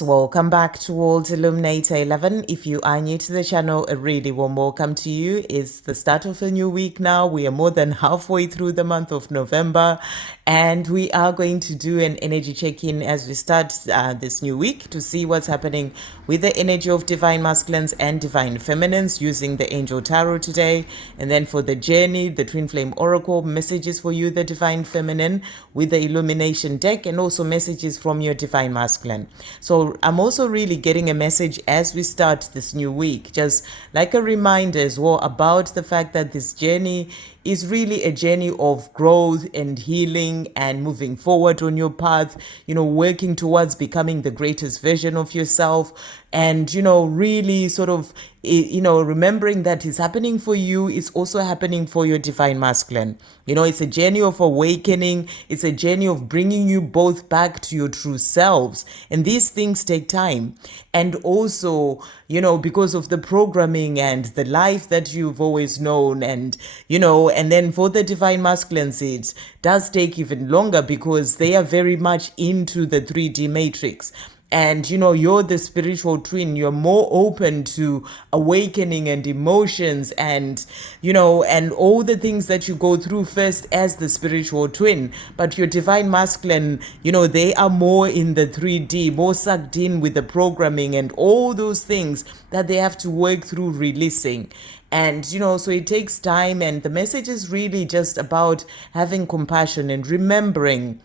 Yes, welcome back to World Illuminator 11. If you are new to the channel, a really warm welcome to you. It's the start of a new week now. We are more than halfway through the month of November, and we are going to do an energy check-in as we start this new week to see what's happening with the energy of Divine Masculines and Divine Feminines using the Angel Tarot today. And then for the journey, the Twin Flame Oracle, messages for you, the Divine Feminine, with the Illumination deck, and also messages from your Divine Masculine. So I'm also really getting a message as we start this new week, just like a reminder as well about the fact that this journey is really a journey of growth and healing and moving forward on your path, working towards becoming the greatest version of yourself. And, really sort of, remembering that it's happening for you, it's also happening for your Divine Masculine. It's a journey of awakening. It's a journey of bringing you both back to your true selves. And these things take time. And also, because of the programming and the life that you've always known. And, and then for the Divine Masculines, it does take even longer because they are very much into the 3D matrix. And, you're the spiritual twin. You're more open to awakening and emotions and, and all the things that you go through first as the spiritual twin. But your Divine Masculine, they are more in the 3D, more sucked in with the programming and all those things that they have to work through releasing. And, so it takes time. And the message is really just about having compassion and remembering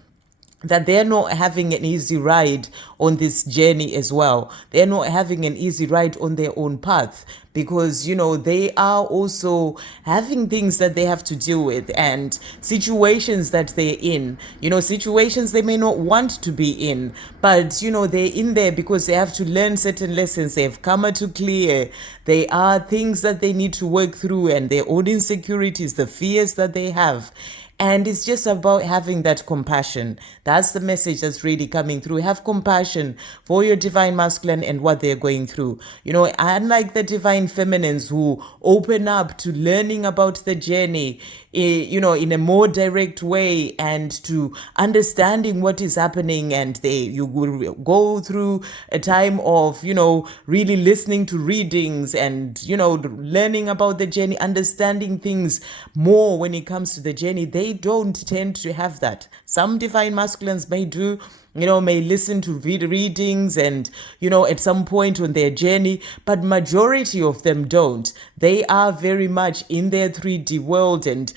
that they're not having an easy ride on this journey as well. They're not having an easy ride on their own path because, they are also having things that they have to deal with and situations that they're in, situations they may not want to be in, but, they're in there because they have to learn certain lessons. They have karma to clear. They are things that they need to work through and their own insecurities, the fears that they have. And it's just about having that compassion. That's the message that's really coming through. Have compassion for your Divine Masculine and what they're going through. Unlike the Divine Feminines who open up to learning about the journey, in a more direct way and to understanding what is happening. And you will go through a time of, really listening to readings and, learning about the journey, understanding things more when it comes to the journey. They don't tend to have that. Some Divine Masculines may do, may listen to readings and, at some point on their journey, but majority of them don't. They are very much in their 3D world and,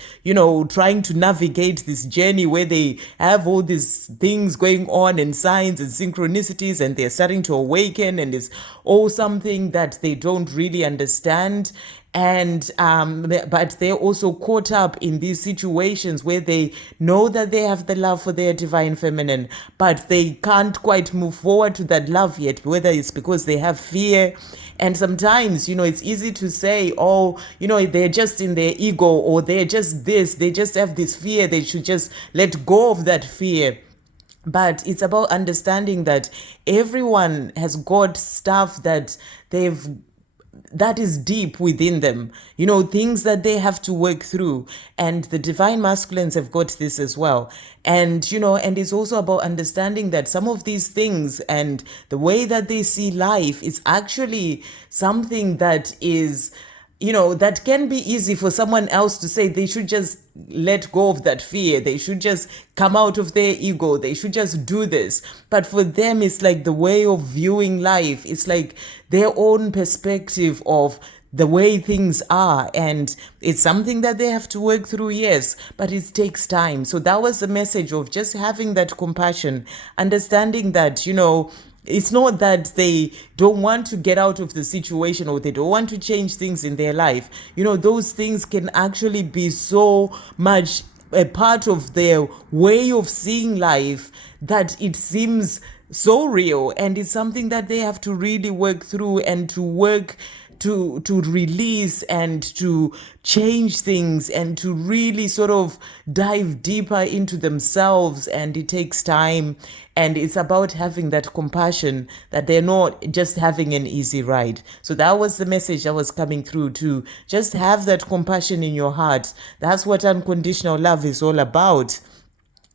trying to navigate this journey where they have all these things going on and signs and synchronicities and they're starting to awaken and it's all something that they don't really understand. And but they're also caught up in these situations where they know that they have the love for their Divine Feminine, but they can't quite move forward to that love yet, whether it's because they have fear. And sometimes, it's easy to say, they're just in their ego or they're just this, they just have this fear, they should just let go of that fear. But it's about understanding that everyone has got stuff that is deep within them, things that they have to work through. And the Divine Masculines have got this as well. And, and it's also about understanding that some of these things and the way that they see life is actually something that is, that can be easy for someone else to say. They should just let go of that fear. They should just come out of their ego. They should just do this. But for them, it's like the way of viewing life. It's like their own perspective of the way things are. And it's something that they have to work through, yes, but it takes time. So that was the message of just having that compassion, understanding that, it's not that they don't want to get out of the situation or they don't want to change things in their life. Those things can actually be so much a part of their way of seeing life that it seems so real. And it's something that they have to really work through and to work to release and to change things and to really sort of dive deeper into themselves. And it takes time. And it's about having that compassion that they're not just having an easy ride. So that was the message that was coming through, to just have that compassion in your heart. That's what unconditional love is all about.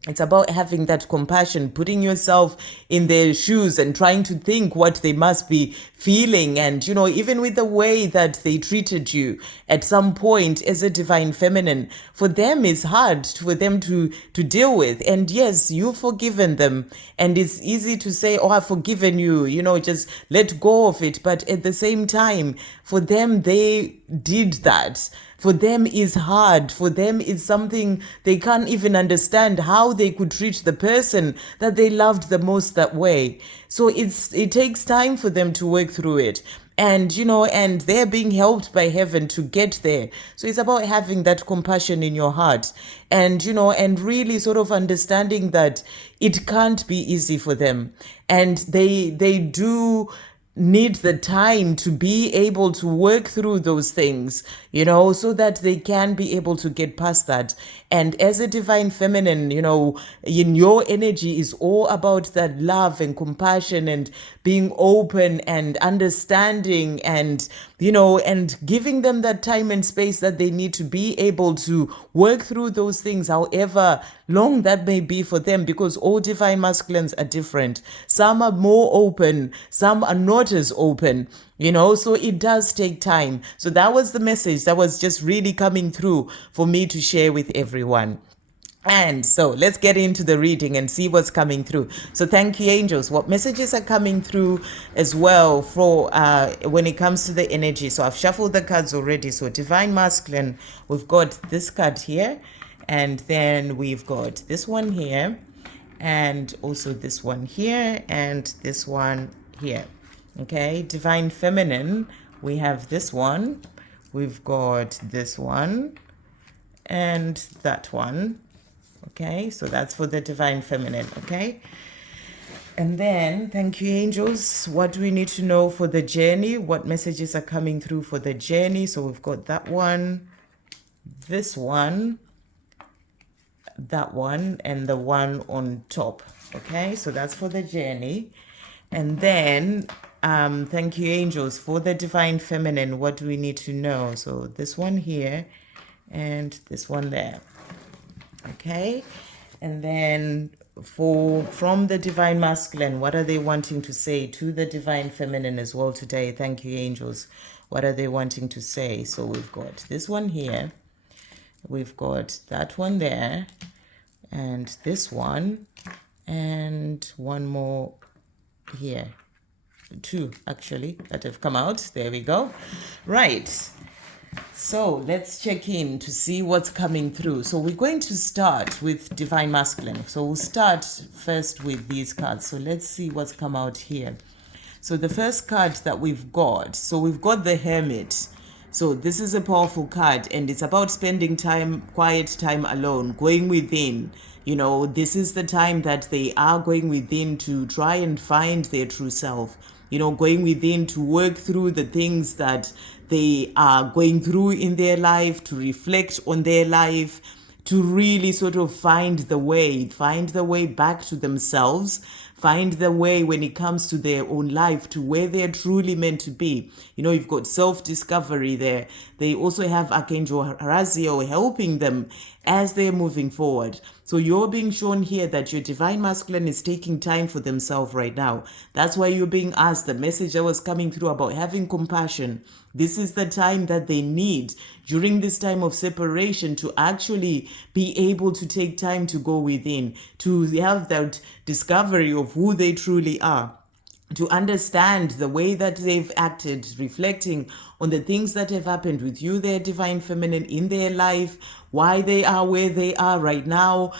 It's about having that compassion, putting yourself in their shoes and trying to think what they must be feeling. And, even with the way that they treated you at some point as a divine feminine, for them is hard for them to deal with. And yes, you've forgiven them. And it's easy to say, oh, I've forgiven you, just let go of it. But at the same time, for them, they did that. For them is hard. For them is something they can't even understand how they could treat the person that they loved the most that way. So it takes time for them to work through it. And, and they're being helped by heaven to get there. So it's about having that compassion in your heart and, and really sort of understanding that it can't be easy for them. And they do need the time to be able to work through those things, so that they can be able to get past that. And as a divine feminine, in your energy is all about that love and compassion and being open and understanding and, and giving them that time and space that they need to be able to work through those things, however long that may be for them, because all divine masculines are different. Some are more open, some are not as open, so it does take time. So that was the message that was just really coming through for me to share with everyone. And so let's get into the reading and see what's coming through. So thank you, angels. What messages are coming through as well for when it comes to the energy? So I've shuffled the cards already. So divine masculine, we've got this card here, and then we've got this one here, and also this one here, and this one here. Okay, divine feminine, we have this one, we've got this one, and that one. Okay, so that's for the divine feminine. Okay, and then thank you, angels. What do we need to know for the journey? What messages are coming through for the journey? So we've got that one, this one, that one, and the one on top. Okay, so that's for the journey. And then thank you, angels, for the divine feminine. What do we need to know? So this one here and this one there. Okay, and then from the divine masculine, what are they wanting to say to the divine feminine as well today? Thank you, angels. What are they wanting to say? So we've got this one here, we've got that one there, and this one, and one more here. Two actually that have come out. There we go. Right. So let's check in to see what's coming through. So we're going to start with divine masculine. So we'll start first with these cards. So let's see what's come out here. So the first card that we've got, so we've got the hermit. So this is a powerful card, and it's about spending time, quiet time alone, going within. This is the time that they are going within to try and find their true self. Going within to work through the things that they are going through in their life, to reflect on their life, to really sort of find the way back to themselves, find the way when it comes to their own life, to where they're truly meant to be. You've got self-discovery there. They also have Archangel Raziel helping them as they're moving forward. So you're being shown here that your divine masculine is taking time for themselves right now. That's why you're being asked, the message that was coming through about having compassion. This is the time that they need during this time of separation to actually be able to take time to go within, to have that discovery of who they truly are, to understand the way that they've acted, reflecting on the things that have happened with you, their divine feminine, in their life, why they are where they are right now,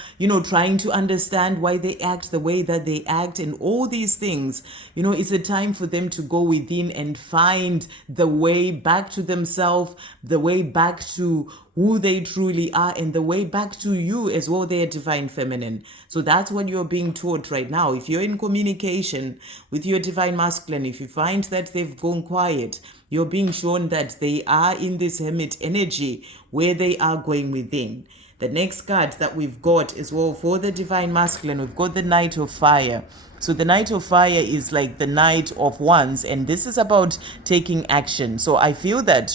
trying to understand why they act the way that they act, and all these things. It's a time for them to go within and find the way back to themselves, the way back to who they truly are, and the way back to you as well, their divine feminine. So that's what you're being taught right now. If you're in communication with your divine masculine, if you find that they've gone quiet, you're being shown that they are in this hermit energy where they are going within. The next card that we've got as well for the Divine Masculine, we've got the Knight of Fire. So the Knight of Fire is like the Knight of Wands, and this is about taking action. So I feel that,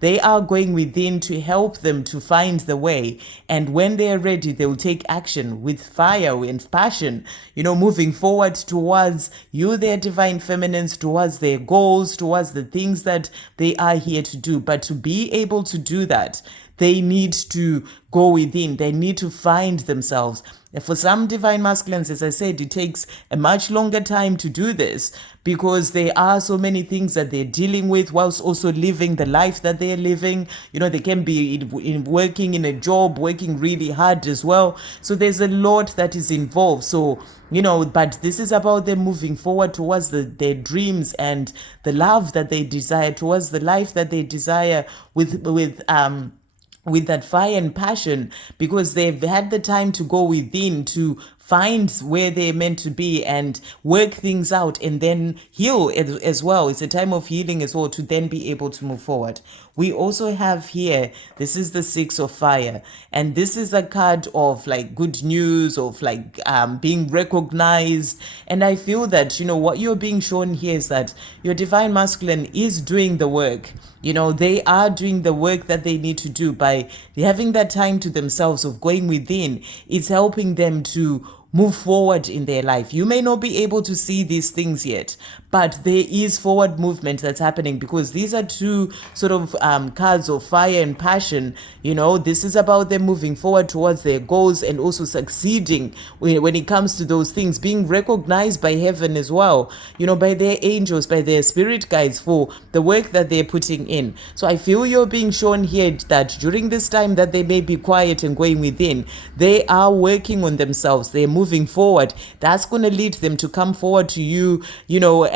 they are going within to help them to find the way. And when they're ready, they'll take action with fire and passion, moving forward towards their Divine Feminines, towards their goals, towards the things that they are here to do. But to be able to do that, they need to go within. They need to find themselves. And for some Divine Masculines, as I said, it takes a much longer time to do this because there are so many things that they're dealing with whilst also living the life that they're living. They can be working in a job, working really hard as well. So there's a lot that is involved. So, but this is about them moving forward towards their dreams and the love that they desire, towards the life that they desire with that fire and passion, because they've had the time to go within to find where they're meant to be and work things out and then heal as well. It's a time of healing as well to then be able to move forward. We also have here, this is the Six of Fire, and this is a card of like good news, of like being recognized. And I feel that, what you're being shown here is that your Divine Masculine is doing the work. They are doing the work that they need to do by having that time to themselves of going within. It's helping them to move forward in their life. You may not be able to see these things yet, but there is forward movement that's happening because these are two sort of cards of fire and passion. This is about them moving forward towards their goals and also succeeding when it comes to those things, being recognized by heaven as well, by their angels, by their spirit guides for the work that they're putting in. So I feel you're being shown here that during this time that they may be quiet and going within, they are working on themselves. They're moving forward. That's going to lead them to come forward to you,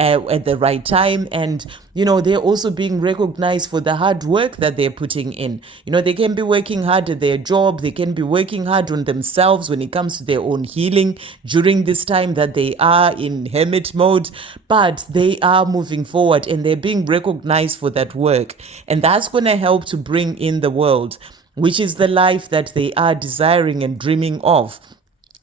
at the right time. And, they're also being recognized for the hard work that they're putting in. They can be working hard at their job. They can be working hard on themselves when it comes to their own healing during this time that they are in hermit mode, but they are moving forward and they're being recognized for that work. And that's going to help to bring in the world, which is the life that they are desiring and dreaming of.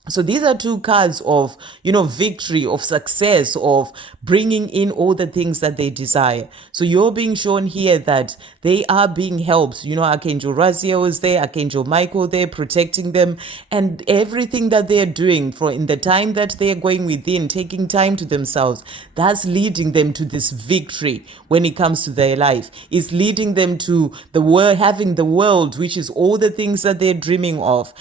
So these are two cards of, victory, of success, of bringing in all the things that they desire. So you're being shown here that they are being helped. Archangel Raziel is there, Archangel Michael there, protecting them, and everything that they're doing in the time that they're going within, taking time to themselves, that's leading them to this victory when it comes to their life. It's leading them to the world, having the world, which is all the things that they're dreaming of,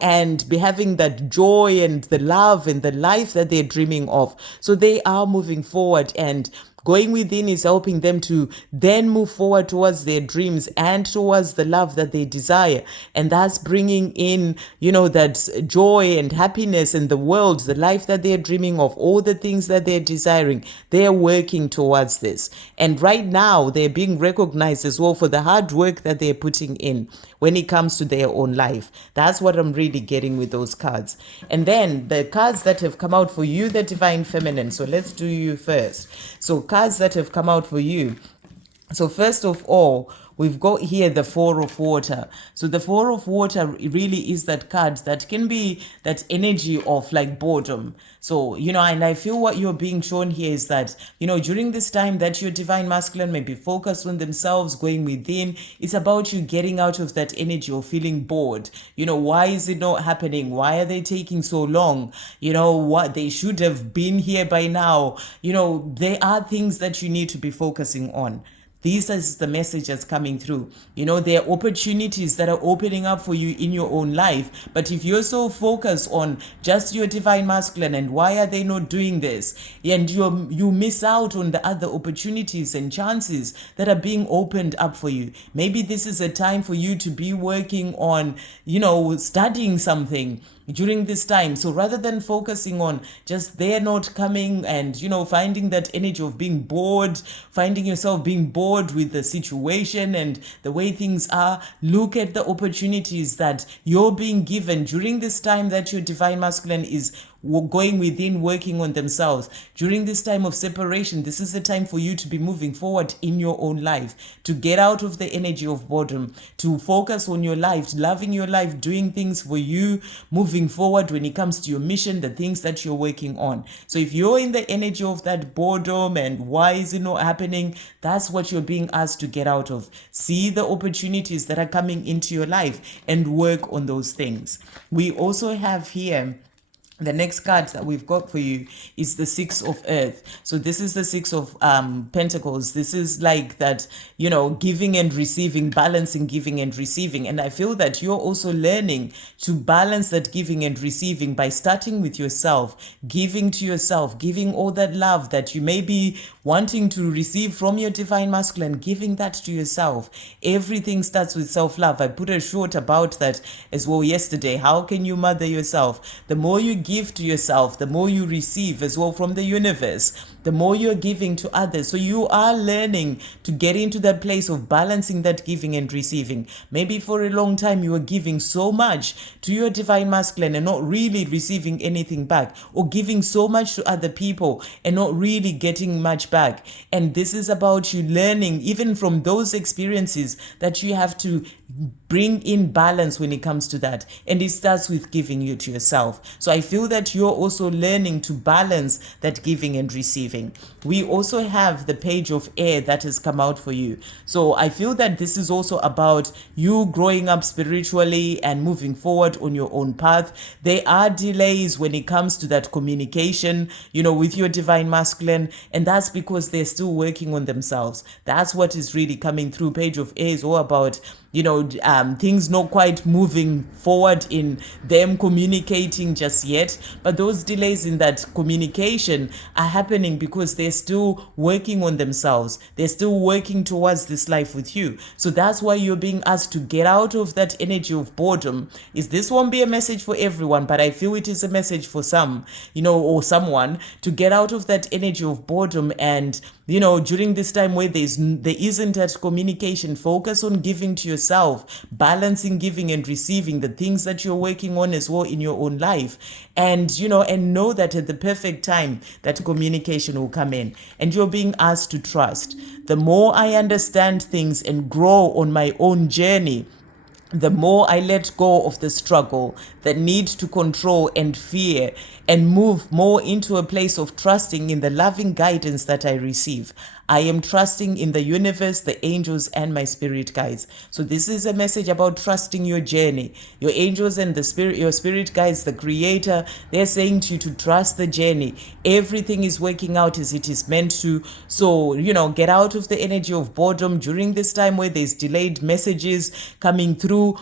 and be having that joy and the love and the life that they're dreaming of. So they are moving forward, and going within is helping them to then move forward towards their dreams and towards the love that they desire. And that's bringing in, that joy and happiness in the world, the life that they're dreaming of, all the things that they're desiring. They're working towards this. And right now, they're being recognized as well for the hard work that they're putting in when it comes to their own life. That's what I'm really getting with those cards. And then the cards that have come out for you, the Divine Feminine. So let's do you first. So cards that have come out for you. So first of all, we've got here the Four of Water. So the Four of Water really is that card that can be that energy of like boredom. So, and I feel what you're being shown here is that, during this time that your Divine Masculine may be focused on themselves, going within, it's about you getting out of that energy of feeling bored. Why is it not happening? Why are they taking so long? What they should have been here by now. There are things that you need to be focusing on. These is the messages coming through. There are opportunities that are opening up for you in your own life. But if you're so focused on just your Divine Masculine and why are they not doing this, and you miss out on the other opportunities and chances that are being opened up for you. Maybe this is a time for you to be working on, studying something during this time. So rather than focusing on just they're not coming and, finding that energy of being bored, finding yourself being bored with the situation and the way things are, look at the opportunities that you're being given during this time that your Divine Masculine is going within, working on themselves. During this time of separation, this is the time for you to be moving forward in your own life, to get out of the energy of boredom, to focus on your life, loving your life, doing things for you, moving forward when it comes to your mission, the things that you're working on. So if you're in the energy of that boredom and why is it not happening, that's what you're being asked to get out of. See the opportunities that are coming into your life and work on those things. We also have here, the next card that we've got for you is the Six of Earth. So this is the Six of Pentacles. This is like that, giving and receiving, balancing giving and receiving. And I feel that you're also learning to balance that giving and receiving by starting with yourself, giving to yourself, giving all that love that you may be wanting to receive from your divine masculine, giving that to yourself. Everything starts with self-love. I put a short about that as well yesterday. How can you mother yourself? The more you give to yourself, the more you receive as well from the universe, the more you're giving to others. So you are learning to get into that place of balancing that giving and receiving. Maybe for a long time you were giving so much to your divine masculine and not really receiving anything back, or giving so much to other people and not really getting much back. And this is about you learning, even from those experiences, that you have to bring in balance when it comes to that. And it starts with giving you to yourself. So I feel that you're also learning to balance that giving and receiving. We also have the Page of Air that has come out for you. So I feel that this is also about you growing up spiritually and moving forward on your own path. There are delays when it comes to that communication, with your divine masculine, and that's because they're still working on themselves. That's what is really coming through. Page of Air is all about things not quite moving forward in them communicating just yet, but those delays in that communication are happening because they're still working on themselves. They're still working towards this life with you. So that's why you're being asked to get out of that energy of boredom. This won't be a message for everyone, but I feel it is a message for some, or someone, to get out of that energy of boredom. And during this time where there isn't that communication, focus on giving to yourself, balancing giving and receiving, the things that you're working on as well in your own life. And, and know that at the perfect time, that communication will come in. And you're being asked to trust. The more I understand things and grow on my own journey, the more I let go of the struggle, the need to control and fear, and move more into a place of trusting in the loving guidance that I receive. I am trusting in the universe, the angels, and my spirit guides. So this is a message about trusting your journey. Your angels and your spirit guides, the creator, they're saying to you to trust the journey. Everything is working out as it is meant to. So, get out of the energy of boredom during this time where there's delayed messages coming through.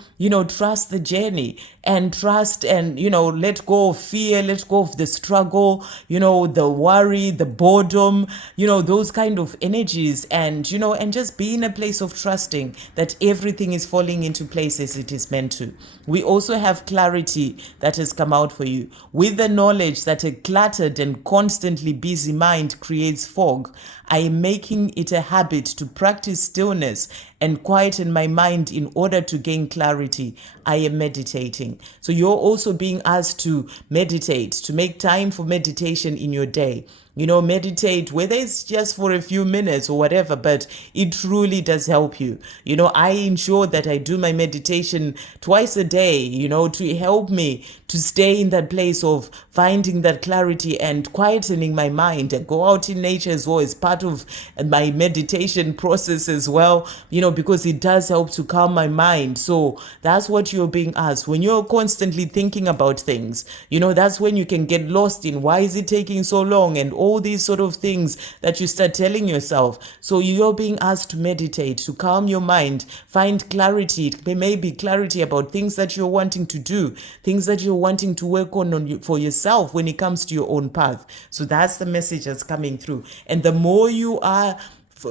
Trust the journey and trust and, let go of fear, let go of the struggle, the worry, the boredom, those kind of energies, and just be in a place of trusting that everything is falling into place as it is meant to. We also have clarity that has come out for you, with the knowledge that a cluttered and constantly busy mind creates fog. I am making it a habit to practice stillness and quieten my mind in order to gain clarity. I am meditating. So you're also being asked to meditate, to make time for meditation in your day. Meditate, whether it's just for a few minutes or whatever, but it truly does help you. I ensure that I do my meditation twice a day, to help me to stay in that place of finding that clarity and quietening my mind. And go out in nature as well as part of my meditation process as well, because it does help to calm my mind. So that's what you're being asked. When you're constantly thinking about things, that's when you can get lost in why is it taking so long and all these sort of things that you start telling yourself. So you're being asked to meditate, to calm your mind, find clarity. It may be clarity about things that you're wanting to do, things that you're wanting to work on for yourself when it comes to your own path. So that's the message that's coming through. And the more you are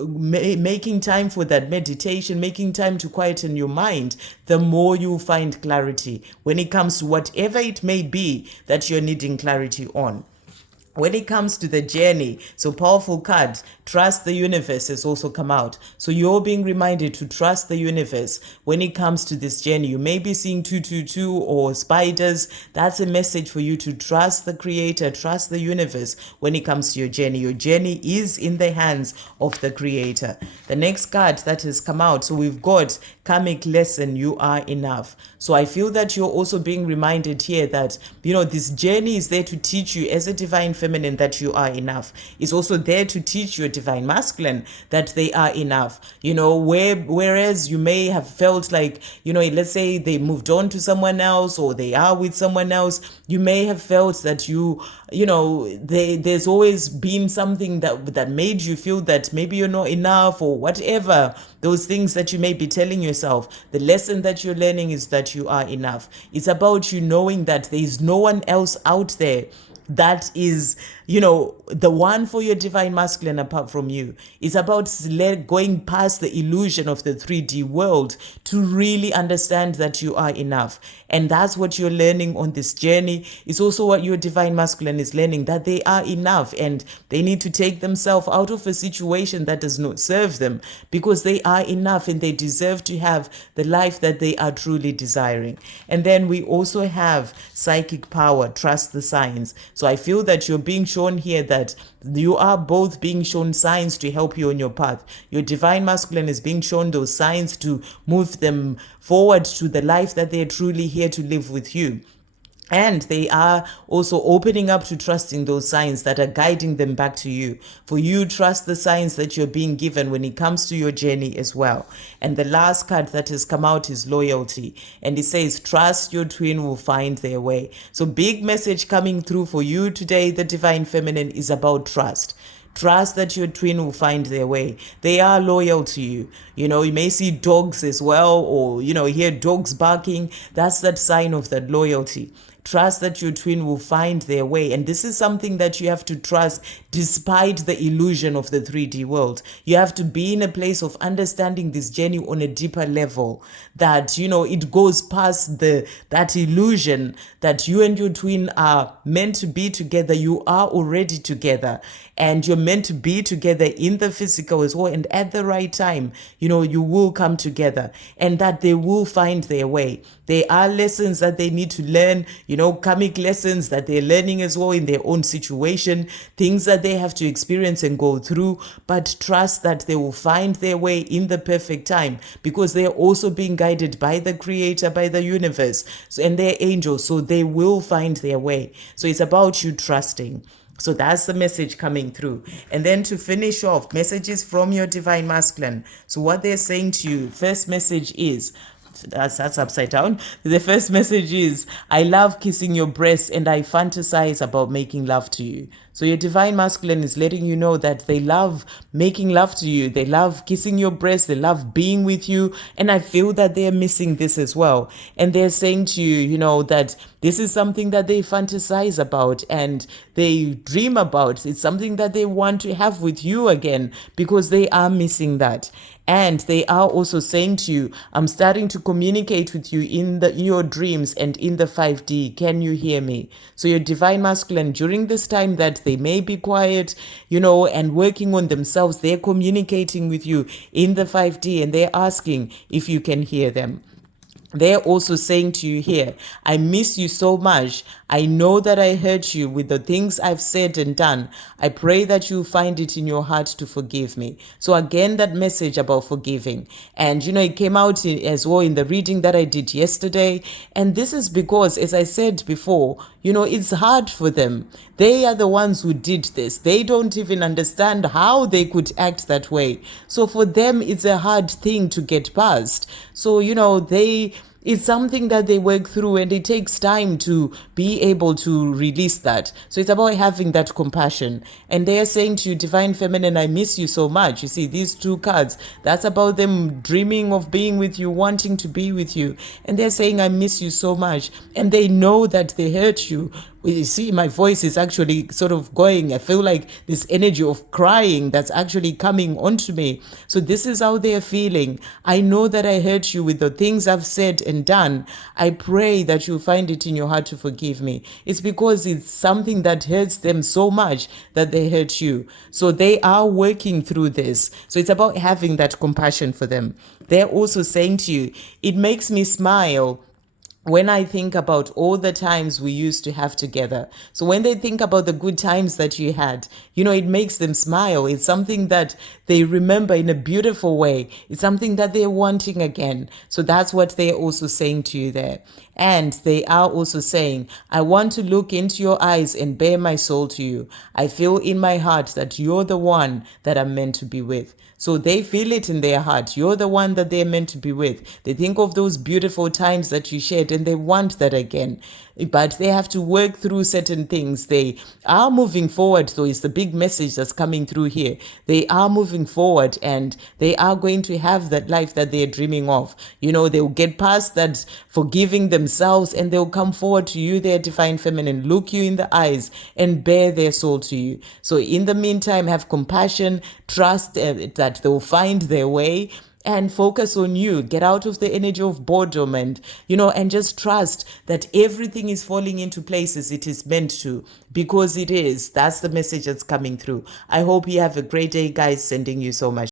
making time for that meditation, making time to quieten your mind, the more you find clarity when it comes to whatever it may be that you're needing clarity on. When it comes to the journey, so powerful card, trust the universe has also come out. So you're being reminded to trust the universe when it comes to this journey. You may be seeing 222 or spiders. That's a message for you to trust the creator, trust the universe when it comes to your journey. Your journey is in the hands of the creator. The next card that has come out, so we've got karmic lesson, you are enough. So I feel that you're also being reminded here that, this journey is there to teach you as a divine feminine that you are enough. It's also there to teach your divine masculine that they are enough. Whereas you may have felt like, let's say they moved on to someone else or they are with someone else, you may have felt that there's always been something that made you feel that maybe you're not enough or whatever. Those things that you may be telling yourself, the lesson that you're learning is that you are enough. It's about you knowing that there is no one else out there that is, the one for your divine masculine apart from you. It's about going past the illusion of the 3D world to really understand that you are enough. And that's what you're learning on this journey. It's also what your divine masculine is learning, that they are enough and they need to take themselves out of a situation that does not serve them, because they are enough and they deserve to have the life that they are truly desiring. And then we also have psychic power, trust the signs. So I feel that you're being shown here that you are both being shown signs to help you on your path. Your divine masculine is being shown those signs to move them forward to the life that they're truly here to live with you. And they are also opening up to trusting those signs that are guiding them back to you. For you, trust the signs that you're being given when it comes to your journey as well. And the last card that has come out is loyalty. And it says, trust your twin will find their way. So big message coming through for you today, the divine feminine, is about trust. Trust that your twin will find their way. They are loyal to you. You may see dogs as well, or, hear dogs barking. That's that sign of that loyalty. Trust that your twin will find their way. And this is something that you have to trust despite the illusion of the 3D world. You have to be in a place of understanding this journey on a deeper level, that, it goes past that illusion that you and your twin are meant to be together. You are already together. And you're meant to be together in the physical as well. And at the right time, you will come together, and that they will find their way. There are lessons that they need to learn, karmic lessons that they're learning as well in their own situation, things that they have to experience and go through. But trust that they will find their way in the perfect time, because they're also being guided by the creator, by the universe, and their angels. So they will find their way. So it's about you trusting. So that's the message coming through. And then to finish off, messages from your divine masculine. So what they're saying to you, first message is, that's upside down. The first message is, I love kissing your breasts and I fantasize about making love to you. So your divine masculine is letting you know that they love making love to you. They love kissing your breasts. They love being with you. And I feel that they're missing this as well. And they're saying to you, that this is something that they fantasize about and they dream about. It's something that they want to have with you again, because they are missing that. And they are also saying to you, I'm starting to communicate with you in your dreams and in the 5D. Can you hear me? So your divine masculine, during this time that they may be quiet, and working on themselves, they're communicating with you in the 5D and they're asking if you can hear them. They're also saying to you here, I miss you so much. I know that I hurt you with the things I've said and done. I pray that you find it in your heart to forgive me. So again, that message about forgiving. And, it came out as well in the reading that I did yesterday. And this is because, as I said before, it's hard for them. They are the ones who did this. They don't even understand how they could act that way. So for them, it's a hard thing to get past. So, it's something that they work through, and it takes time to be able to release that. So it's about having that compassion. And they are saying to you, divine feminine, I miss you so much. You see, these two cards, that's about them dreaming of being with you, wanting to be with you. And they're saying, I miss you so much. And they know that they hurt you, You see, my voice is actually sort of going. I feel like this energy of crying that's actually coming onto me. So this is how they're feeling. I know that I hurt you with the things I've said and done. I pray that you find it in your heart to forgive me. It's because it's something that hurts them so much that they hurt you. So they are working through this. So it's about having that compassion for them. They're also saying to you, it makes me smile when I think about all the times we used to have together. So when they think about the good times that you had, it makes them smile. It's something that they remember in a beautiful way. It's something that they're wanting again. So that's what they're also saying to you there. And they are also saying, I want to look into your eyes and bare my soul to you. I feel in my heart that you're the one that I'm meant to be with. So they feel it in their heart. You're the one that they're meant to be with. They think of those beautiful times that you shared and they want that again. But they have to work through certain things. They are moving forward, though, is the big message that's coming through here. They are moving forward and they are going to have that life that they're dreaming of. They'll get past that forgiving themselves and they'll come forward to you, their divine feminine, look you in the eyes and bare their soul to you. So in the meantime, have compassion, trust that they'll find their way, and focus on you. Get out of the energy of boredom and just trust that everything is falling into place as it is meant to, because it is. That's the message that's coming through. I hope you have a great day, guys. Sending you so much